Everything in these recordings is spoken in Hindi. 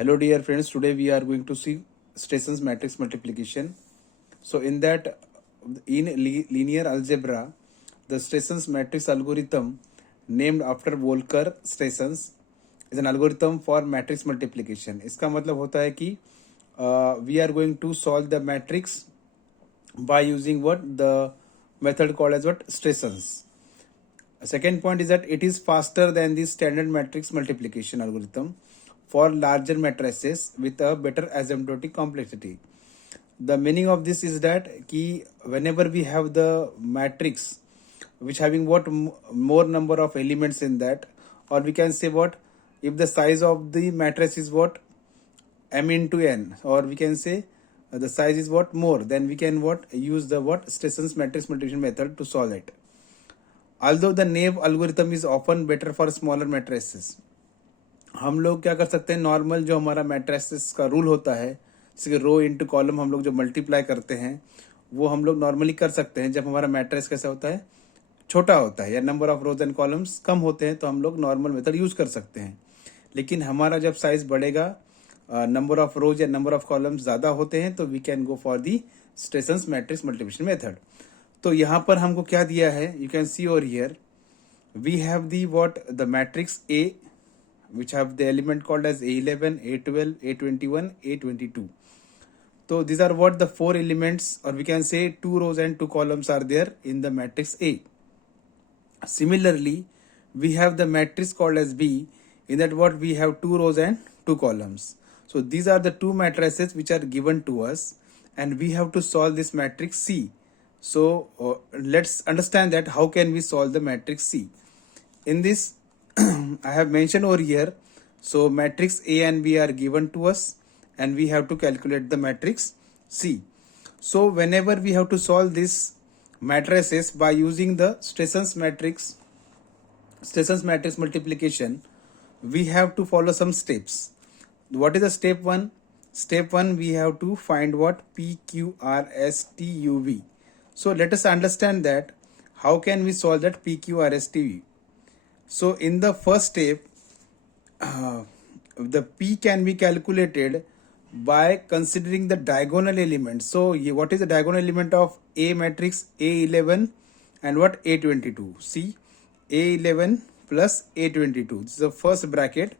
Hello dear friends, today we are going to see Stassen's matrix multiplication. So in that, in linear algebra, the Stassen's matrix algorithm named after Volker Stassens is an algorithm for matrix multiplication. इसका मतलब होता है कि we are going to solve the matrix by using what the method called as what Stassens. Second point is that it is faster than the standard matrix multiplication algorithm for larger matrices with a better asymptotic complexity. The meaning of this is that कि whenever we have the matrix which having what more number of elements in that, or we can say what if the size of the matrix is what m into n, or we can say the size is what more, then we can what use the what Stassen's matrix multiplication method to solve it. Although the naive algorithm is often better for smaller matrices, हम लोग क्या कर सकते हैं, नॉर्मल जो हमारा मैट्रिसेस का रूल होता है, जैसे कि रो इंटू कॉलम हम लोग जो मल्टीप्लाई करते हैं वो हम लोग नॉर्मली कर सकते हैं जब हमारा मैट्रिक्स कैसा होता है, छोटा होता है या number of rows and columns कम होते हैं, तो हम लोग नॉर्मल मेथड यूज कर सकते हैं. लेकिन हमारा जब साइज बढ़ेगा, नंबर ऑफ रोज या नंबर ऑफ कॉलम्स ज़्यादा होते हैं, तो we can go for the stations matrix multiplication method. तो यहाँ पर हमको क्या दिया है, you can see over here we have the what the matrix A which have the element called as A11, A12, A21, A22. So these are what the four elements, or we can say 2 rows and 2 columns are there in the matrix A. Similarly, we have the matrix called as B, in that what we have 2 rows and 2 columns. So these are the two matrices which are given to us, and we have to solve this matrix C. So let's understand that how can we solve the matrix C. In this I have mentioned over here, so matrix A and B are given to us and we have to calculate the matrix C. So whenever we have to solve this matrices by using the Stassen's matrix multiplication, we have to follow some steps. What is the step 1? Step 1, we have to find what P, Q, R, S, T, U, V. So let us understand that how can we solve that P, Q, R, S, T, V. So in the first step, the P can be calculated by considering the diagonal element. So what is the diagonal element of A matrix? A11 and what? A22. See, A11 plus A22. This is the first bracket.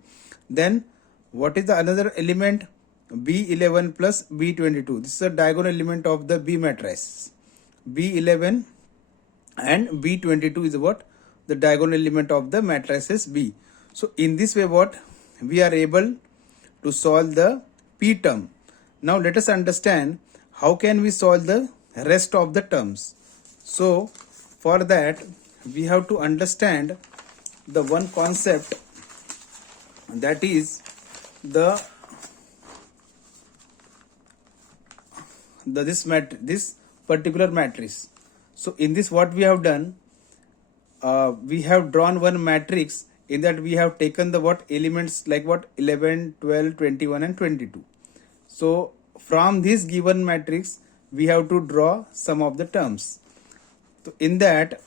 Then what is the another element? B11 plus B22. This is the diagonal element of the B matrix. B11 and B22 is what? The diagonal element of the matrices B. So in this way what we are able to solve the P term. Now let us understand how can we solve the rest of the terms. So for that we have to understand the one concept, that is this particular matrix. So in this what we have done, we have drawn one matrix in that we have taken the what elements like what 11, 12, 21 and 22. So from this given matrix we have to draw some of the terms. तो in that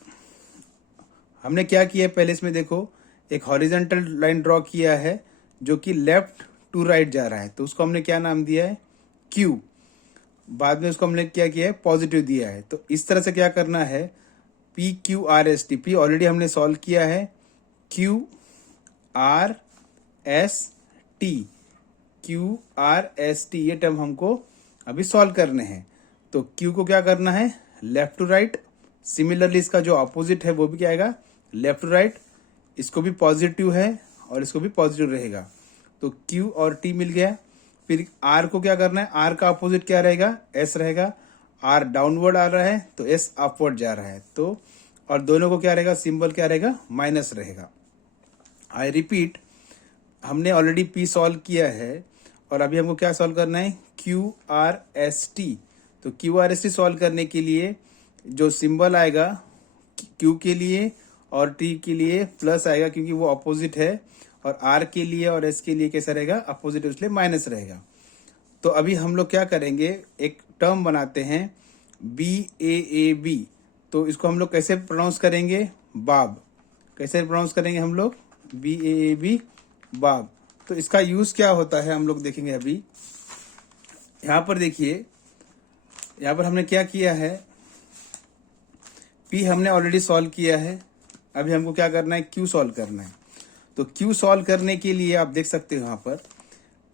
हमने क्या किया है, पहले इसमें देखो एक हॉरिजॉन्टल लाइन ड्रॉ किया है जो कि लेफ्ट टू राइट जा रहा है, तो उसको हमने क्या नाम दिया है, Q. बाद में उसको हमने क्या किया है, पॉजिटिव दिया है. तो इस तरह से क्या करना है, P Q R S T. P already हमने सॉल्व किया है, Q R S T, Q R S T ये टर्म हमको अभी सॉल्व करने हैं. तो Q को क्या करना है, लेफ्ट टू राइट. सिमिलरली इसका जो अपोजिट है वो भी क्या आएगा, लेफ्ट टू राइट. इसको भी पॉजिटिव है और इसको भी पॉजिटिव रहेगा. तो Q और T मिल गया. फिर R को क्या करना है, R का अपोजिट क्या रहेगा, S रहेगा. R डाउनवर्ड आ रहा है तो S अपवर्ड जा रहा है, तो और दोनों को क्या रहेगा, सिंबल क्या रहेगा, माइनस रहेगा. आई रिपीट, हमने ऑलरेडी P सॉल्व किया है और अभी हमको क्या सॉल्व करना है, Q R S T. तो Q R S T solve करने के लिए जो सिंबल आएगा Q के लिए और T के लिए प्लस आएगा क्योंकि वो अपोजिट है, और R के लिए और S के लिए कैसा रहेगा, अपोजिट, इसलिए माइनस रहेगा. तो अभी हम लोग क्या करेंगे, एक टर्म बनाते हैं BAAB. तो इसको हम लोग कैसे प्रोनाउंस करेंगे, बाब. कैसे प्रोनाउंस करेंगे हम लोग, BAAB बाब. तो इसका यूज क्या होता है हम लोग देखेंगे अभी। यहाँ पर देखिए, यहाँ पर हमने क्या किया है, पी हमने ऑलरेडी सॉल्व किया है। अभी हमको क्या करना है, क्यू सॉल्व करना है। तो क्यू सॉल्व करने के लिए आप देख सकते हो यहाँ पर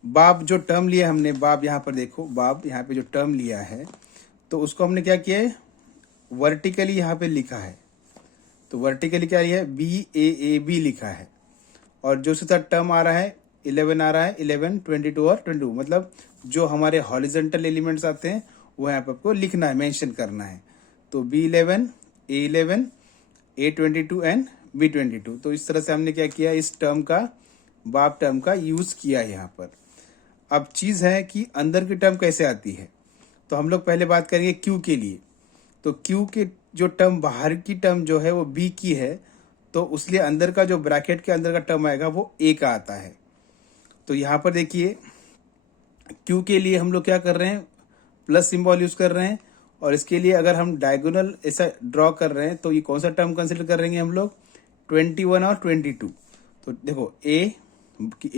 बाब जो टर्म लिया हमने, बाब यहाँ पर देखो, बाब यहाँ पे जो टर्म लिया है तो उसको हमने क्या किया है, वर्टिकली यहाँ पे लिखा है। तो वर्टिकली क्या लिया है, बी ए बी लिखा है। और जो उसके साथ टर्म आ रहा है 11 आ रहा है, 11, 22 और 22, मतलब जो हमारे हॉरिजेंटल एलिमेंट्स आते हैं वो यहाँ पे आपको लिखना है, मेंशन करना है। तो B11, A11, A22 and B22। तो इस तरह से हमने क्या किया, इस टर्म का, बाब टर्म का यूज किया है यहाँ पर। अब चीज है कि अंदर की टर्म कैसे आती है। तो हम लोग पहले बात करेंगे क्यू के लिए। तो क्यू के जो टर्म, बाहर की टर्म जो है वो बी की है, तो उसलिए अंदर का जो ब्रैकेट के अंदर का टर्म आएगा वो ए का आता है। तो यहाँ पर देखिए क्यू के लिए हम लोग क्या कर रहे हैं, प्लस सिंबल यूज कर रहे हैं। और इसके लिए अगर हम डायगोनल ऐसा ड्रॉ कर रहे हैं तो ये कौन सा टर्म कंसिडर करेंगे हम लोग, 21 और 22। तो देखो ए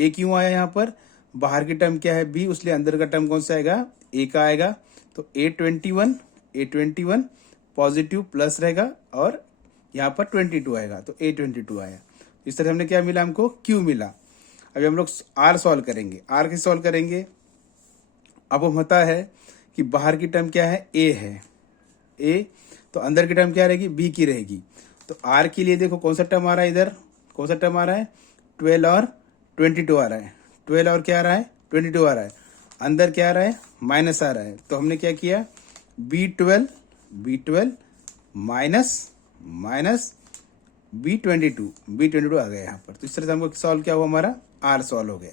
क्यों आया यहाँ पर, बाहर की टर्म क्या है बी, उसलिए अंदर का टर्म कौन सा आएगा, ए का आएगा। तो A21 पॉजिटिव प्लस रहेगा और यहाँ पर 22 आएगा, तो A22 आया। इस तरह हमने क्या मिला, हमको Q मिला। अभी हम लोग R सॉल्व करेंगे। R कैसे सॉल्व करेंगे, अब हम पता है कि बाहर की टर्म क्या है, A है, A, तो अंदर की टर्म क्या रहेगी, B की रहेगी। तो R के लिए देखो कौन सा टर्म आ रहा है, इधर कौन सा टर्म आ रहा है, 12 और 22 आ रहा है। 12 और क्या आ रहा है, 22 आ रहा है। अंदर क्या आ रहा है, माइनस आ रहा है। तो हमने क्या किया, B12 माइनस B22 आ गया यहाँ पर। तो इस तरह से हमको सॉल्व क्या हुआ, हमारा R सॉल्व हो गया।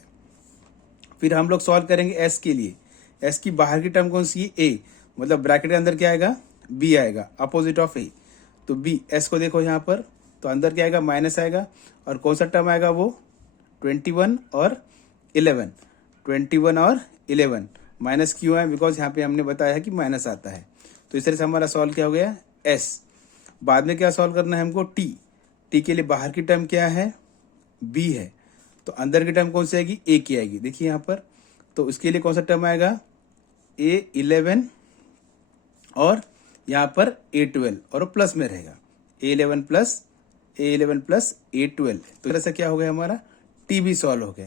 फिर हम लोग सॉल्व करेंगे S के लिए। S की बाहर की टर्म कौन सी है, A, मतलब ब्रैकेट के अंदर क्या आएगा, B आएगा, अपोजिट ऑफ A। तो B, S को देखो यहाँ पर, तो अंदर क्या आएगा, माइनस आएगा। और कौन सा टर्म आएगा वो, 21 और 11, माइनस क्यों है, बिकॉज यहाँ पे हमने बताया है कि माइनस आता है। तो इस तरह से हमारा सॉल्व क्या हो गया, S। बाद में क्या सॉल्व करना है हमको, T के लिए बाहर की टर्म क्या है, B है, तो अंदर की टर्म कौन सी आएगी, A की आएगी। देखिए यहाँ पर, तो इसके लिए कौन सा टर्म आएगा, A11 और यहाँ पर A12 और प्लस में रहेगा, A11 प्लस A12। तो इस तरह से क्या हो गया, हमारा T भी सॉल्व हो गया।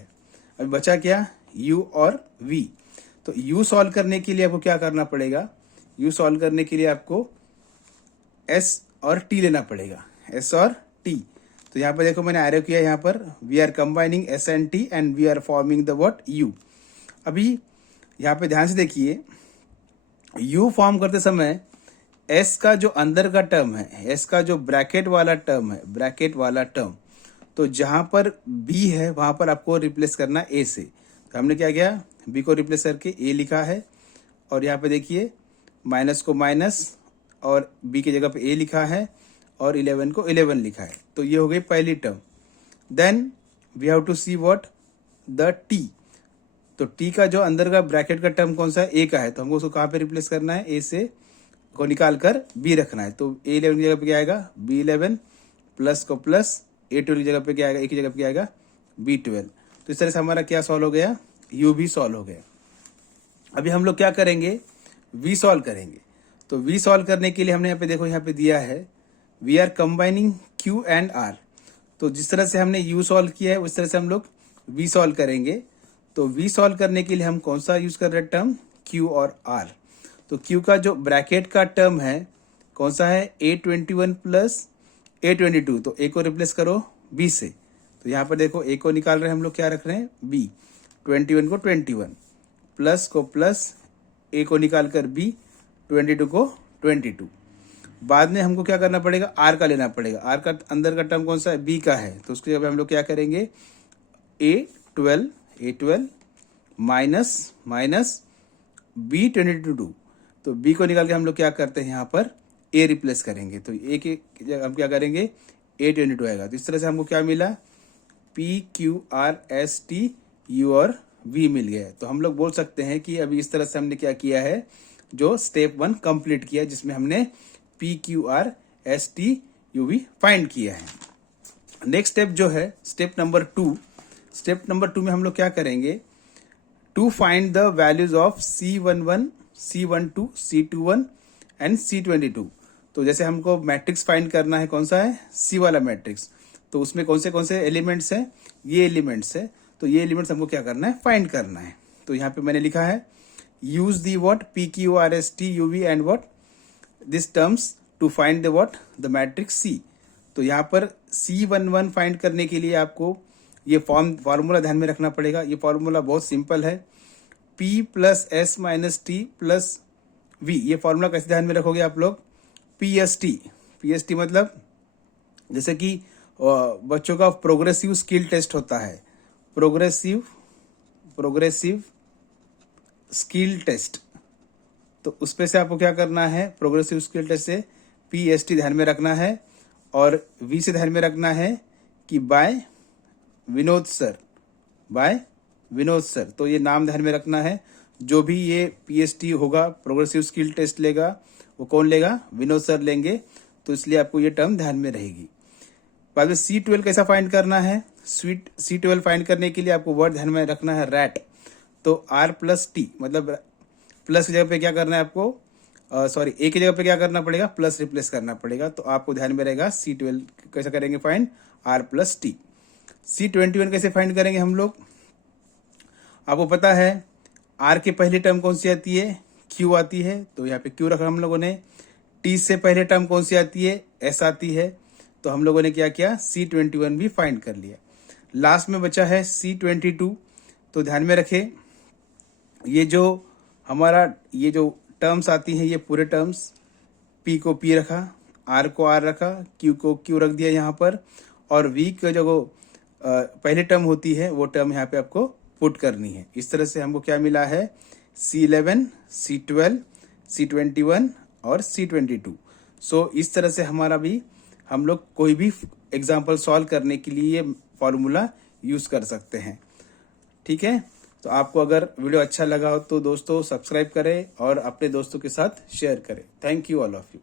अभी बचा क्या, U और V। तो U सॉल्व करने के लिए आपको क्या करना पड़ेगा, U सॉल्व करने के लिए आपको S और T लेना पड़ेगा, S और T। तो यहाँ पर देखो मैंने एरो किया, यहाँ पर we are combining S and T and we are forming the what, U। अभी यहाँ पे ध्यान से देखिए, U फॉर्म करते समय S का जो अंदर का टर्म है, S का जो ब्रैकेट वाला टर्म, तो जहां पर B है वहां पर आपको रिप्लेस करना A से। तो हमने क्या किया, B को रिप्लेस करके A लिखा है। और यहाँ पे देखिए माइनस को माइनस और B की जगह पे A लिखा है और 11 को 11 लिखा है। तो ये हो गई पहली term. Then we have to see what, the T। तो T का जो अंदर का ब्रैकेट का टर्म कौन सा है, A का है, तो हमको उसको कहाँ पे रिप्लेस करना है, A से को निकाल कर B रखना है। तो A11 की जगह पे क्या आएगा, B11 प्लस को प्लस, A12 की जगह पे क्या आएगा, एक की जगह पे क्या आएगा, B12। तो इस तरह से हमारा क्या सॉल्व हो गया, U भी सॉल्व हो गया। अभी हम लोग क्या करेंगे, V सॉल्व करेंगे। तो V सॉल्व करने के लिए हमने यहाँ पे देखो, यहाँ पे दिया है we are combining Q and R। तो जिस तरह से हमने U सॉल्व किया है उस तरह से हम लोग V सॉल्व करेंगे। तो V सॉल्व करने के लिए हम कौन सा यूज कर रहे हैं टर्म, Q और R। तो Q का जो ब्रैकेट का टर्म है कौन सा है, A21 प्लस A22। तो A को रिप्लेस करो B से। तो यहाँ पर देखो A को निकाल रहे हैं हम लोग, क्या रख रहे हैं, B, 21 को 21 प्लस को प्लस, A को निकाल कर B, 22 को 22। बाद में हमको क्या करना पड़ेगा, R का लेना पड़ेगा। R का अंदर का टर्म कौन सा है, B का है, तो उसके जगह हम लोग क्या करेंगे, A12 माइनस B22। तो B को निकाल के हम लोग क्या करते हैं, यहाँ पर A रिप्लेस करेंगे। तो A के जगह हम क्या करेंगे, A22 आएगा। तो इस तरह से हमको क्या मिला, P Q R S T U और V मिल गया। तो हम लोग बोल सकते हैं कि अभी इस तरह से हमने क्या किया है, जो स्टेप 1 कंप्लीट किया, जिसमें हमने P Q R S T U V find किया है। नेक्स्ट स्टेप जो है, स्टेप नंबर 2, स्टेप नंबर 2 में हम लोग क्या करेंगे, to find the values of C11, C12, C21 and C22। तो जैसे हमको मैट्रिक्स फाइंड करना है, कौन सा है, सी वाला मैट्रिक्स, तो उसमें कौन से एलिमेंट्स हैं, ये एलिमेंट्स है, तो ये एलिमेंट्स हमको क्या करना है, फाइंड करना है। तो यहाँ पे मैंने लिखा है use the what PQRST UV and what this terms to find the what the matrix C। तो यहाँ पर C11 फाइंड करने के लिए आपको ये फॉर्मूला ध्यान में रखना पड़ेगा। ये फॉर्मूला बहुत सिंपल है, P plus S minus T plus V। ये फॉर्मूला कैसे ध्यान में रखोगे आप लोग, PST मतलब जैसे कि बच्चों का प्रोग्रेसिव स्किल टेस्ट होता है, प्रोग्रेसिव स्किल टेस्ट, तो उस पे से आपको क्या करना है, प्रोग्रेसिव स्किल टेस्ट से PST ध्यान में रखना है, और V से ध्यान में रखना है कि बाय विनोद सर, तो ये नाम ध्यान में रखना है। जो भी ये PST होगा, प्रोग्रेसिव स्किल टेस्ट लेगा, वो कौन लेगा, विनोद सर लेंगे, तो इसलिए आपको ये टर्म ध्यान में रहेगी। बाद में C12 कैसा फाइंड करना है, C12 फाइंड करने के लिए आपको वर्ड ध्यान में रखना है रैट, तो R प्लस T मतलब प्लस की जगह पे क्या करना है आपको, ए की जगह पे क्या करना पड़ेगा, प्लस रिप्लेस करना पड़ेगा, तो आपको ध्यान में रहेगा C12 कैसा करेंगे find, R plus T। C21 कैसे फाइंड करेंगे हम लोग, आपको पता है R के पहली टर्म कौन सी आती है, Q आती है, तो यहाँ पे Q रखा हम लोगों ने। T से पहले टर्म कौन सी आती है, S आती है, तो हम लोगों ने क्या किया, C21 भी फाइंड कर लिया। लास्ट में बचा है C22, तो ध्यान में रखें ये जो हमारा ये जो टर्म्स आती हैं, ये पूरे टर्म्स, P को P रखा, R को R रखा, Q को Q रख दिया यहाँ पर, और V का जो पहली टर्म होती है वो टर्म यहाँ पे आपको पुट करनी है। इस तरह से हमको क्या मिला है, C11, C12, C21 और C22। सो इस तरह से हमारा भी हम लोग कोई भी एग्जाम्पल सॉल्व करने के लिए ये फॉर्मूला यूज कर सकते हैं। ठीक है, तो आपको अगर वीडियो अच्छा लगा हो तो दोस्तों सब्सक्राइब करें और अपने दोस्तों के साथ शेयर करें। Thank you all of you.